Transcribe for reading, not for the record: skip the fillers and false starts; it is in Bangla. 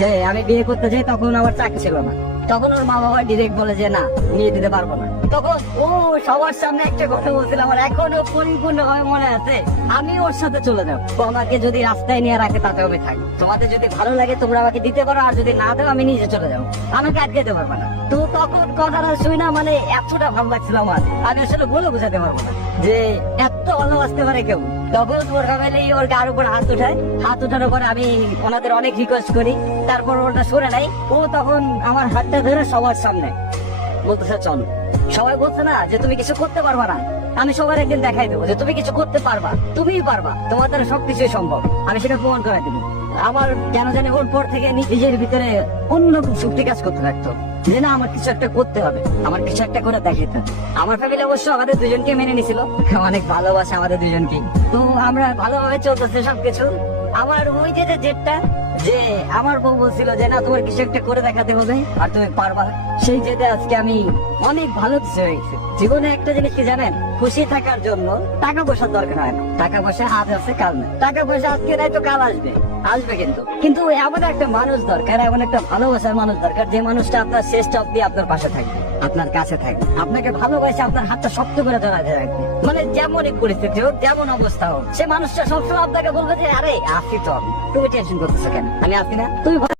যে আমি বিয়ে করতে যাই, তখন আমার চাকরি ছিল না। তখন ওর মা বাবা ডিরেক্ট বলে যে না, নিয়ে দিতে পারবো না। তখন ও সবার সামনে একটা কথা বলছিল, আমার এখনো পরিপূর্ণ ভাবে মনে আছে। আমি ওর সাথে চলে যাবো, তো আমাকে যদি রাস্তায় নিয়ে রাখে তাতে আমি থাকি। তোমাদের যদি ভালো লাগে তোমরা আমাকে দিতে পারো, আর যদি না দাও আমি নিজে চলে যাবো, আমাকে আটকাতে পারবো না। তো তখন কথাটা শুই না, মানে এতটা ভালো লাগছিল আমার, আমি আসলে বলে বোঝাতে পারবো না যে এত ভালোবাসতে পারে কেউ। তখন ওর ফ্যামিলি ওর গার উপর হাত উঠায়, হাত উঠানোর পর আমি ওনাদের অনেক রিকোয়েস্ট করি, তারপর ওটা সরে নাই। ও তখন আমার হাতটা ধরে সবার সামনে বলতেছে চল। সবাই বলছে না যে তুমি কিছু করতে পারবা না, আমি সবার একদিন দেখাই দেবো যে তুমি কিছু করতে পারবা, তুমিই পারবা, তোমার দ্বারা সবকিছুই সম্ভব, আমি সেটা প্রমাণ করে দেবো। আমার কেন জানি ওর পর থেকে নিজের ভিতরে অন্যরকম শক্তি কাজ করতে থাকতো যে না, আমার কিছু একটা করতে হবে, আমার কিছু একটা করে দেখাতে হবে। আমার ফ্যামিলি অবশ্য আমাদের দুজনকে মেনে নিছিল, অনেক ভালোবাসে আমাদের দুজনকে। তো আমরা ভালোভাবে চলতেছে সবকিছু। আমার ওই যে জেদটা, যে আমার বউ বলছিল যে না, তোমার কিছু একটা করে দেখাতে হবে আর তুমি পারবা, সেই জেদে আজকে আমি অনেক ভালো কিছু হয়ে গেছি। জীবনে একটা জিনিস কি জানেন, খুশি থাকার জন্য টাকা পয়সার দরকার হয় না। টাকা পয়সা আজ আছে কাল না, টাকা পয়সা আজকে নাই তো কাল আসবে, আসবে কিন্তু এমন একটা মানুষ দরকার, এমন একটা ভালোবাসার মানুষ দরকার, যে মানুষটা আপনার শেষ অব্দি আপনার পাশে থাকবে, আপনার কাছে থাকবে, আপনাকে ভালোবাসে, আপনার হাতটা শক্ত করে ধরাতে রাখবে। মানে যেমনই পরিস্থিতি হোক, যেমন অবস্থা হোক, সে মানুষটা সবসময় আপনাকে বলবে যে আরে আসি তো, তুমি টেনশন করতেছো কেন, আমি আসি না, তুমি